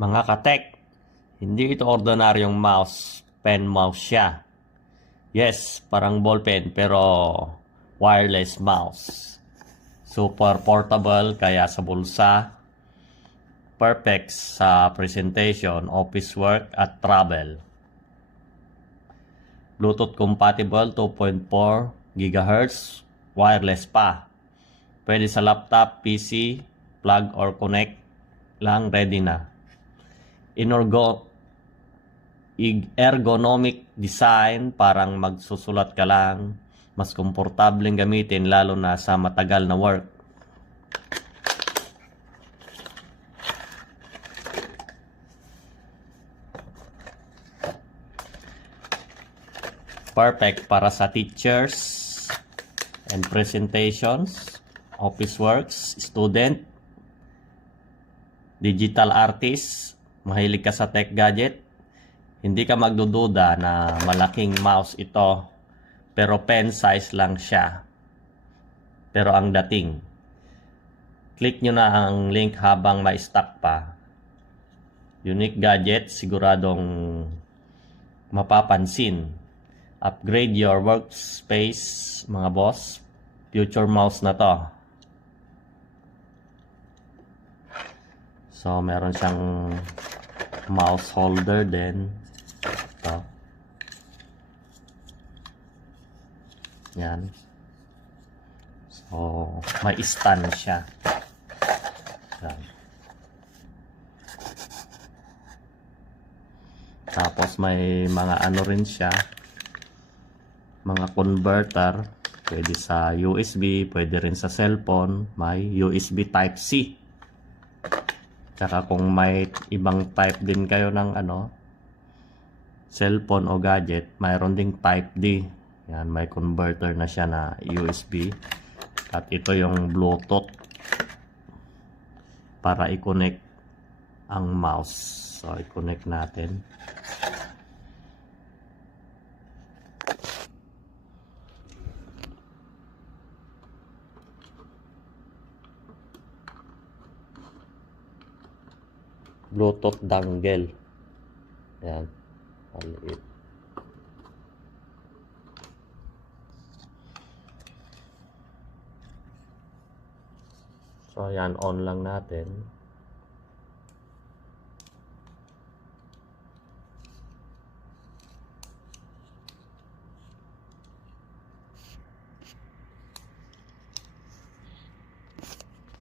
Mga katek, hindi ito ordinaryong mouse, pen mouse siya. Yes, parang ballpen pero wireless mouse. Super portable kaya sa bulsa. Perfect sa presentation, office work at travel. Bluetooth compatible 2.4 GHz, wireless pa. Pwede sa laptop, PC, plug or connect lang, ready na. Ergonomic design, parang magsusulat ka lang, mas komportableng gamitin lalo na sa matagal na work. Perfect para sa teachers and presentations, office works, student, digital artist, mahilig ka sa tech gadget. Hindi ka magdududa na malaking mouse ito, pero pen size lang siya. Pero ang dating, click nyo na ang link habang may stock pa. Unique gadget, siguradong mapapansin. Upgrade your workspace, mga boss. Future mouse na to. So, meron siyang mouse holder din. Ito. Yan. So, may stand siya. Yan. Tapos may mga ano rin siya, mga converter, pwede sa USB, pwede rin sa cellphone, may USB Type-C. Tsaka kung may ibang type din kayo ng cellphone o gadget, mayroon ding Type-D. Yan, may converter na siya na USB. At ito yung Bluetooth para i-connect ang mouse. So, i-connect natin. Bluetooth dongle. Yan. Maliit. So, yan. On lang natin.